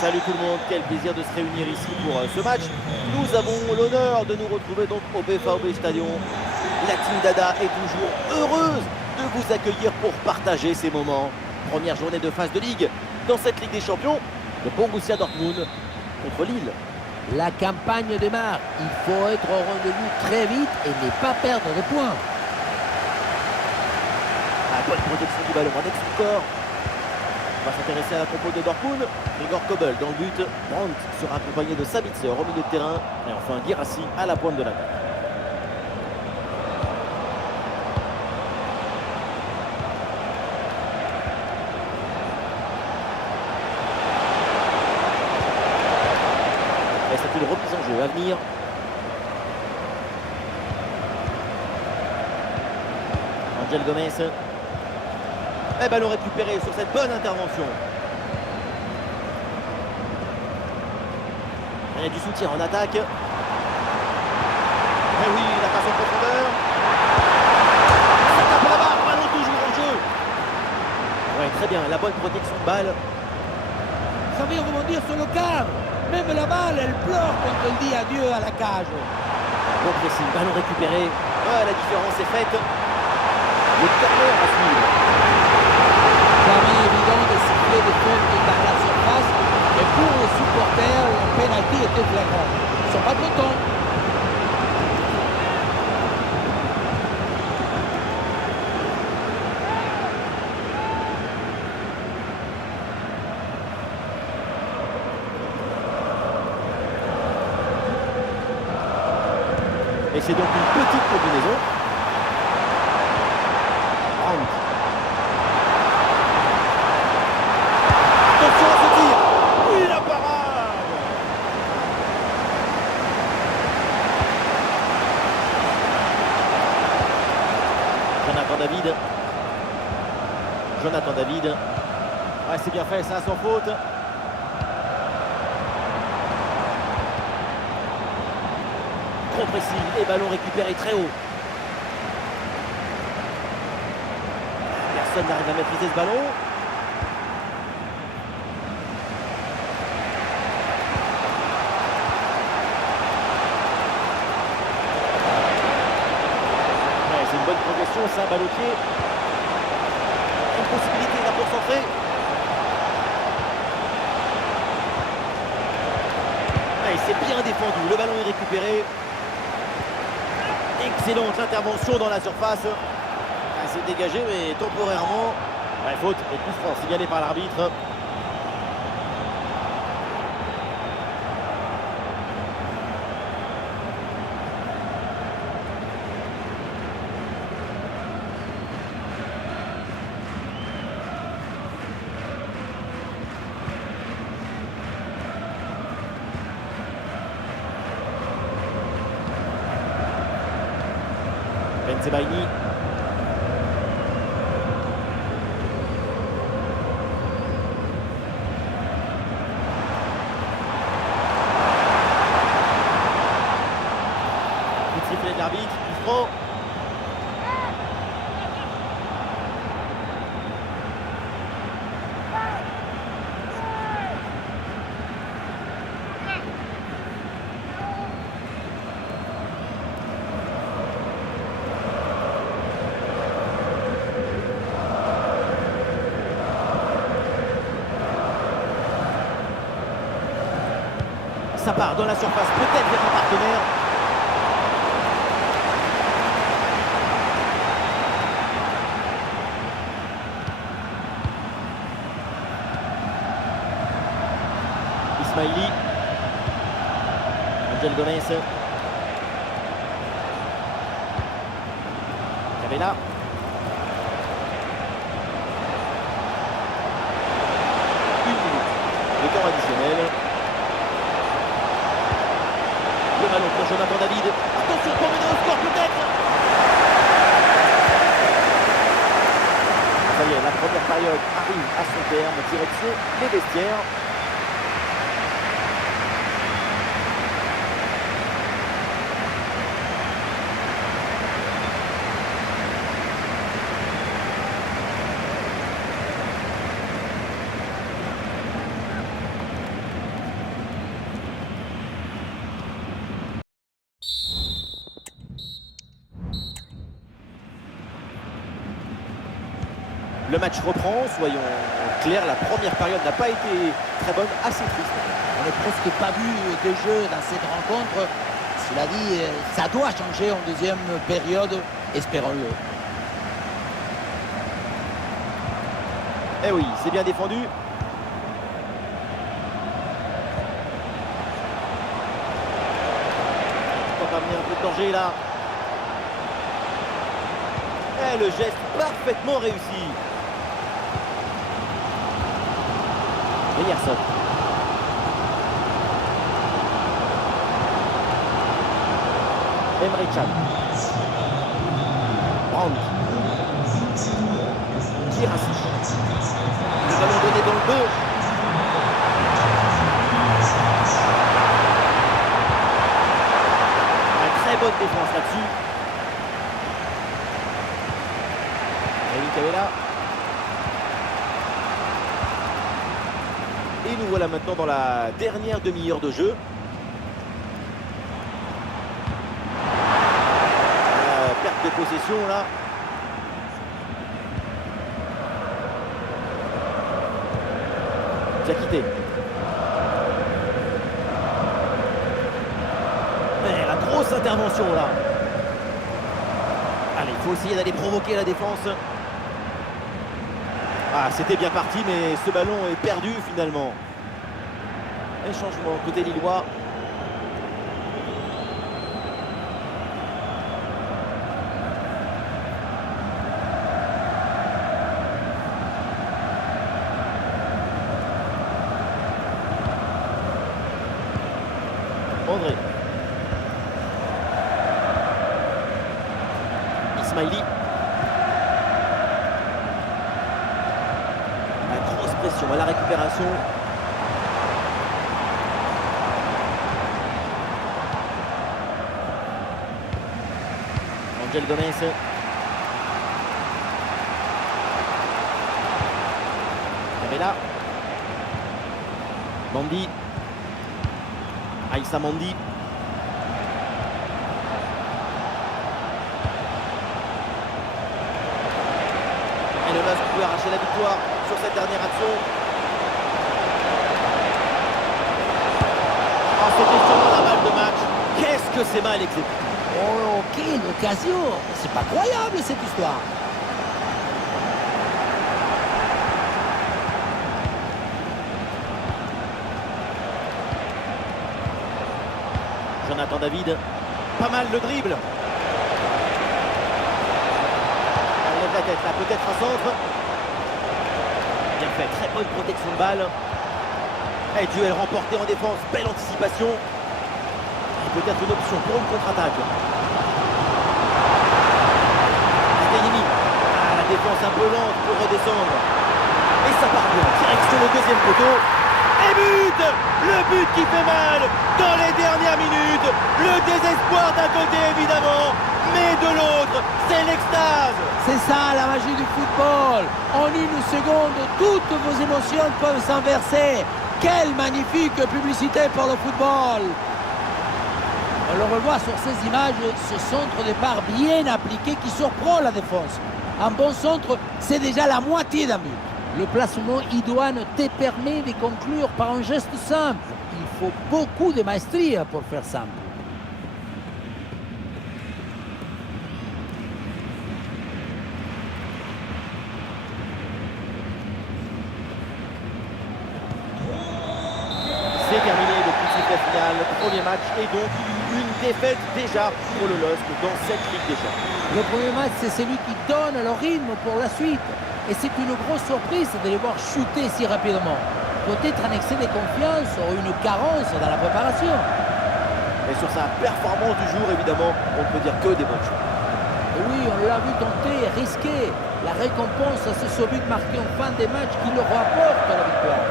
Salut tout le monde, quel plaisir de se réunir ici pour ce match. Nous avons l'honneur de nous retrouver donc au BVB Stadion. La Team Dada est toujours heureuse de vous accueillir pour partager ces moments. Première journée de phase de Ligue dans cette Ligue des Champions, le Borussia Dortmund contre Lille. La campagne démarre. Il faut être au rendez-vous très vite et ne pas perdre de points. La bonne protection du ballon avec son corps. On va s'intéresser à la compo de Dortmund. Gregor Kobel dans le but. Brandt sera accompagné de Sabitzer au milieu de terrain. Et enfin Guirassy à la pointe de l'attaque. Et c'est une remise en jeu à venir. Angel Gomez. Et ballon récupéré sur cette bonne intervention. Il y a du soutien en attaque. Et oui, la passe en profondeur. Ça tape la barre, ballon toujours en jeu. Ouais, très bien, la bonne protection de balle. Ça vient rebondir sur le cadre. Même la balle, elle pleure quand elle dit adieu à la cage. Bon pressing, ballon récupéré. Ouais, la différence est faite. Le corner à suivre. Jamais évident de siffler des fautes dans la surface. Et pour les supporters, le pénalty était flagrant. Ils ne sont pas contents. Et c'est donc une petite combinaison. Brandt. Attention à ce tir. Oui, la parade. Jonathan David. Jonathan David. Ouais, c'est bien fait, ça, sans faute. Trop précis et ballon récupéré très haut. Personne n'arrive à maîtriser ce ballon. Ouais, c'est une bonne progression, ça, balle au pied. Une possibilité là pour centrer. Ouais, c'est bien défendu, le ballon est récupéré. Excellente intervention dans la surface. C'est dégagé, mais temporairement. Ouais, faute et coup franc signalé par l'arbitre. Benzebaini. Coup de sifflet de l'arbitre, coup franc. Ça part dans la surface, peut-être vers un partenaire. Ismaili. Angel Gomez. Cavella. Une minute. Le temps additionnel. Le ballon pour Jonathan David. Attention pour mener au score peut-être. Ça y est, la première période arrive à son terme. Direction les vestiaires. Le match reprend, soyons clairs, la première période n'a pas été très bonne, assez triste. On n'a presque pas vu de jeu dans cette rencontre. Cela dit, ça doit changer en deuxième période, espérons-le. Eh oui, c'est bien défendu. On va amener un peu de danger là. Et le geste parfaitement réussi. Ryerson. Emre Can. Brandt. Girassi. Le ballon donné dans le dos. Une très bonne défense là-dessus. Eric Cavella. Et nous voilà maintenant dans la dernière demi-heure de jeu. Perte de possession là. Diakité. La grosse intervention là. Allez, il faut essayer d'aller provoquer la défense. Ah, c'était bien parti, mais ce ballon est perdu finalement. Un changement côté lillois. André. Ismaili. La grosse pression à la récupération. Angel Gomez. Cavella. Mandi. Aïssa Mandi. Et le LOSC peut arracher la victoire sur cette dernière action. Oh, c'était sûrement la balle de match. Qu'est-ce que c'est mal exécuté. Oh, quelle occasion! C'est pas croyable cette histoire! Jonathan David, pas mal le dribble. Elle lève la tête là, peut-être un centre. Bien fait, très bonne protection de balle. Et duel remporté en défense, belle anticipation. Et peut-être une option pour une contre-attaque. Adeyemi. Ah, la défense un peu lente pour redescendre. Et ça part bien, direction le deuxième poteau. Et but! Le but qui fait mal dans les dernières minutes. Le désespoir d'un côté évidemment, mais de l'autre, c'est l'extase. C'est ça la magie du football. En une seconde, toutes vos émotions peuvent s'inverser. Quelle magnifique publicité pour le football! On le revoit sur ces images, ce centre de départ bien appliqué qui surprend la défense. Un bon centre, c'est déjà la moitié d'un but. Le placement idoine te permet de conclure par un geste simple. Il faut beaucoup de maestria pour faire simple. C'est terminé le coup de sifflet final. Premier match et donc une défaite déjà pour le LOSC dans cette Ligue des Champions. Le premier match, c'est celui qui donne le rythme pour la suite. Et c'est une grosse surprise de les voir chuter si rapidement. Peut-être un excès de confiance ou une carence dans la préparation. Et sur sa performance du jour, évidemment, on ne peut dire que des bonnes choses. Et oui, on l'a vu tenter, risquer. La récompense, c'est ce but marqué en fin de match qui leur rapporte la victoire.